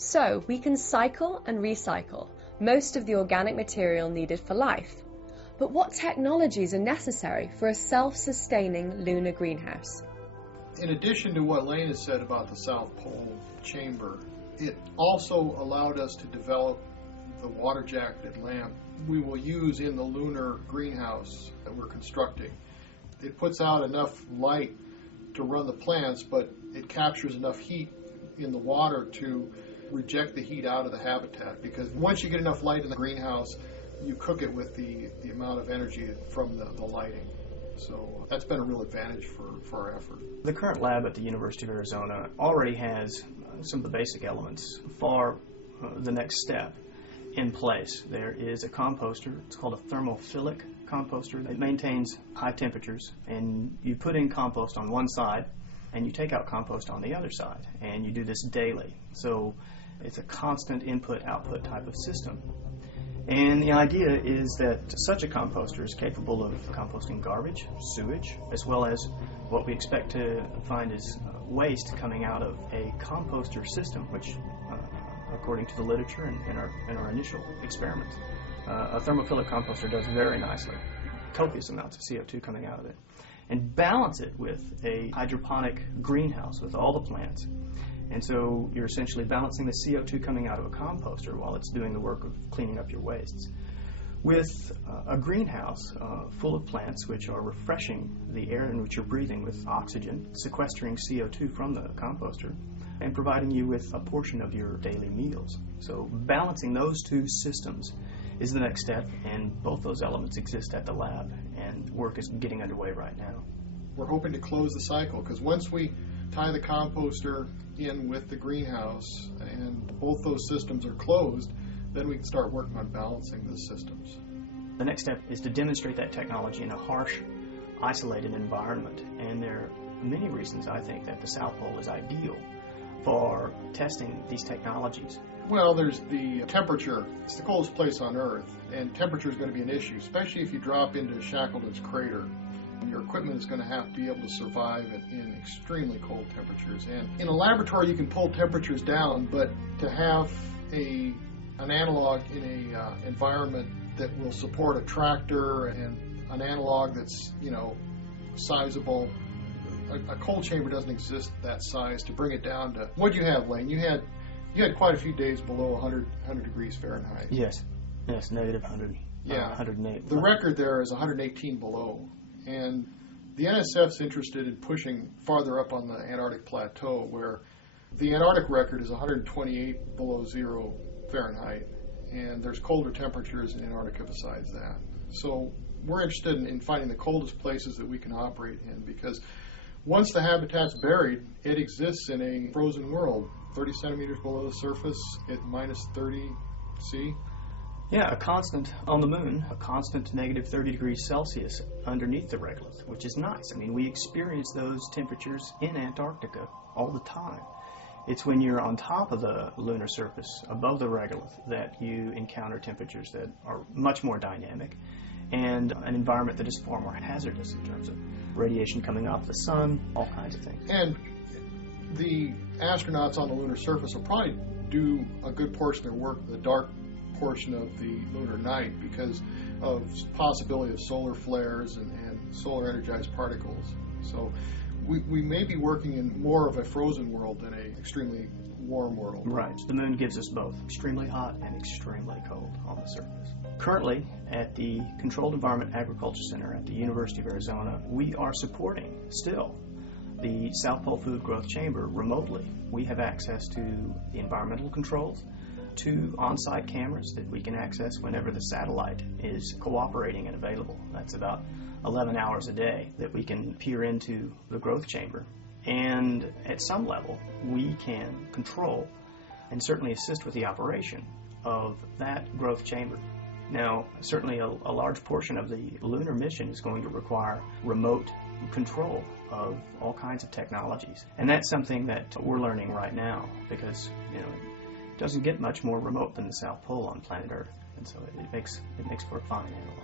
So we can cycle and recycle most of the organic material needed for life. But what technologies are necessary for a self-sustaining lunar greenhouse? In addition to what Lane has said about the South Pole chamber, it also allowed us to develop the water-jacketed lamp we will use in the lunar greenhouse that we're constructing. It puts out enough light to run the plants, but it captures enough heat in the water to reject the heat out of the habitat, because once you get enough light in the greenhouse, you cook it with the amount of energy from the lighting. So that's been a real advantage for our effort. The current lab at the University of Arizona already has some of the basic elements for the next step in place. There is a composter. It's called a thermophilic composter. It maintains high temperatures, and you put in compost on one side and you take out compost on the other side, and you do this daily. So it's a constant input-output type of system. And the idea is that such a composter is capable of composting garbage, sewage, as well as what we expect to find is waste coming out of a composter system, which, according to the literature and in our initial experiments, a thermophilic composter does very nicely. Copious amounts of CO2 coming out of it. And balance it with a hydroponic greenhouse with all the plants. And so you're essentially balancing the CO2 coming out of a composter while it's doing the work of cleaning up your wastes, with a greenhouse full of plants which are refreshing the air in which you're breathing with oxygen, sequestering CO2 from the composter, and providing you with a portion of your daily meals. So balancing those two systems is the next step, and both those elements exist at the lab, and work is getting underway right now. We're hoping to close the cycle, because once we tie the composter in with the greenhouse and both those systems are closed, then we can start working on balancing the systems. The next step is to demonstrate that technology in a harsh, isolated environment, and there are many reasons I think that the South Pole is ideal for testing these technologies. Well, there's the temperature. It's the coldest place on Earth, and temperature is going to be an issue, especially if you drop into Shackleton's crater. Your equipment is going to have to be able to survive in extremely cold temperatures. And in a laboratory, you can pull temperatures down, but to have an analog in a environment that will support a tractor and an analog that's, sizable, a cold chamber doesn't exist that size to bring it down to. What do you have, Lane? You had quite a few days below 100 degrees Fahrenheit. Yes, negative 100. Yeah, 108. The record there is 118 below. And the NSF's interested in pushing farther up on the Antarctic plateau, where the Antarctic record is 128 below zero Fahrenheit, and there's colder temperatures in Antarctica besides that. So we're interested in finding the coldest places that we can operate in, because once the habitat's buried, it exists in a frozen world, 30 centimeters below the surface at minus 30 C. Yeah, a constant on the moon, a constant negative 30 degrees Celsius underneath the regolith, which is nice. I mean, we experience those temperatures in Antarctica all the time. It's when you're on top of the lunar surface, above the regolith, that you encounter temperatures that are much more dynamic and an environment that is far more hazardous in terms of radiation coming off the sun, all kinds of things. And the astronauts on the lunar surface will probably do a good portion of their work in the dark portion of the lunar night because of possibility of solar flares and solar energized particles. So we may be working in more of a frozen world than an extremely warm world. Right. The moon gives us both extremely hot and extremely cold on the surface. Currently, at the Controlled Environment Agriculture Center at the University of Arizona, we are supporting still the South Pole Food Growth Chamber remotely. We have access to the environmental controls, to on-site cameras that we can access whenever the satellite is cooperating and available. That's about 11 hours a day that we can peer into the growth chamber. And at some level, we can control and certainly assist with the operation of that growth chamber. Now, certainly a large portion of the lunar mission is going to require remote control of all kinds of technologies. And that's something that we're learning right now because, it doesn't get much more remote than the South Pole on planet Earth. And so it makes for a fine analog.